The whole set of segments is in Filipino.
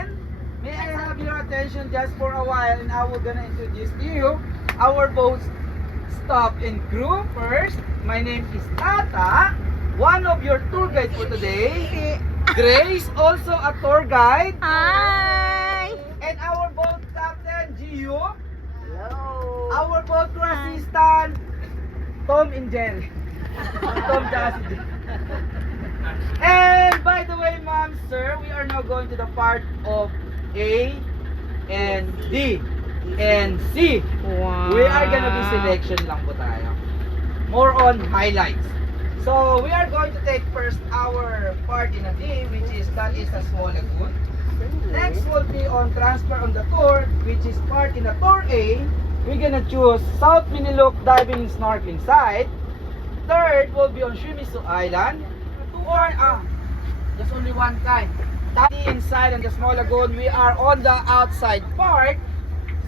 gentlemen, may I have your attention just for a while, and I will gonna introduce to you our boat staff and crew. First, my name is Tata, one of your tour guides for today. Grace, also a tour guide. Hi! And our boat captain, Gio. Hello. Our boat crew assistant, Tom and Jerry. Tom Jassy. And by the way, ma'am, sir, we are now going to the part of A and D and C. Wow. We are gonna be selection lang po tayo. More on highlights. So we are going to take first our part in a D, which is that is a small lagoon. Next will be on transfer on the tour, which is part in the tour A. We're gonna choose South Minilok diving and snorkeling site. Third will be on Shimizu Island. There's only one kind. That inside on the small lagoon, we are on the outside part.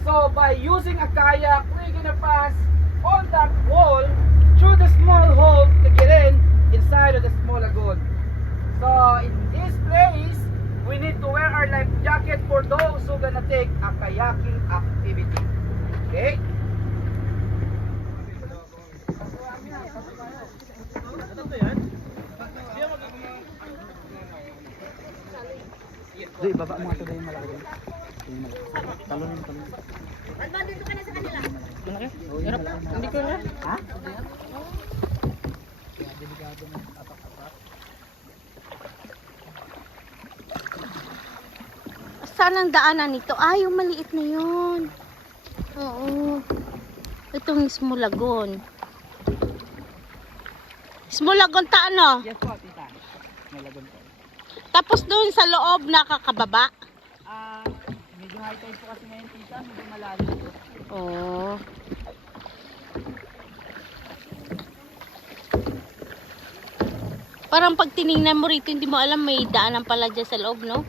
So by using a kayak, we're gonna pass on that wall through the small hole to get inside of the small lagoon. So in this place, we need to wear our life jacket for those who gonna take a kayaking activity. Okay? Doy, baba mo ito yung malaki. Talon. Alba, dito ka na sa kanila. Malaki? Hindi ko na. Ha? Saan ang daanan nito? Ah, yung maliit na yun. Oo. Itong Smulagon. Smulagon ta ano? Yes po, tita. Malagon po. Tapos doon sa loob nakakababa. Medyo high tide po kasi ngayon, tita. Medyo malalim po. Oo. Parang pag tiningnan mo rito, hindi mo alam may daanan pala dyan sa loob, no?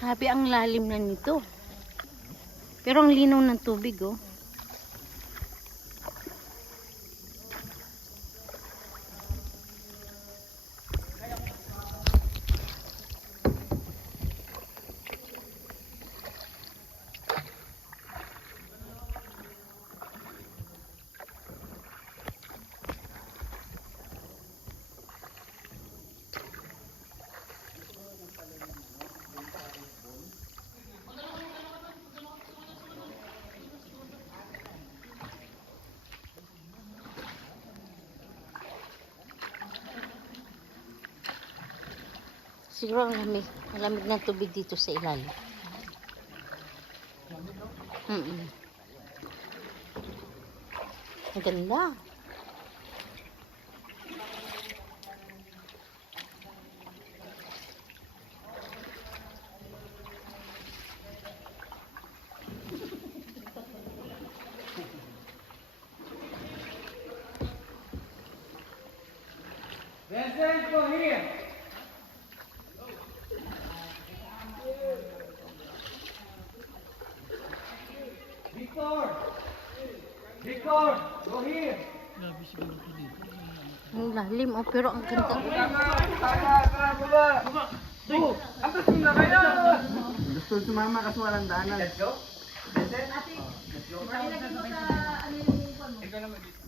Grabe ang lalim na nito. Pero ang linaw ng tubig, oh. Siguro ang lamig. Malamig ng tubig dito sa ilalim. Ang ganda. Vincent, go here. Victor, go here. Ang lalim, oh, pero ang ganda. Tara, baba. Atas mo na kayo. Gusto sumama kasi walang daanan. Let's go. Vincent, let's go. Ikaw naman dito.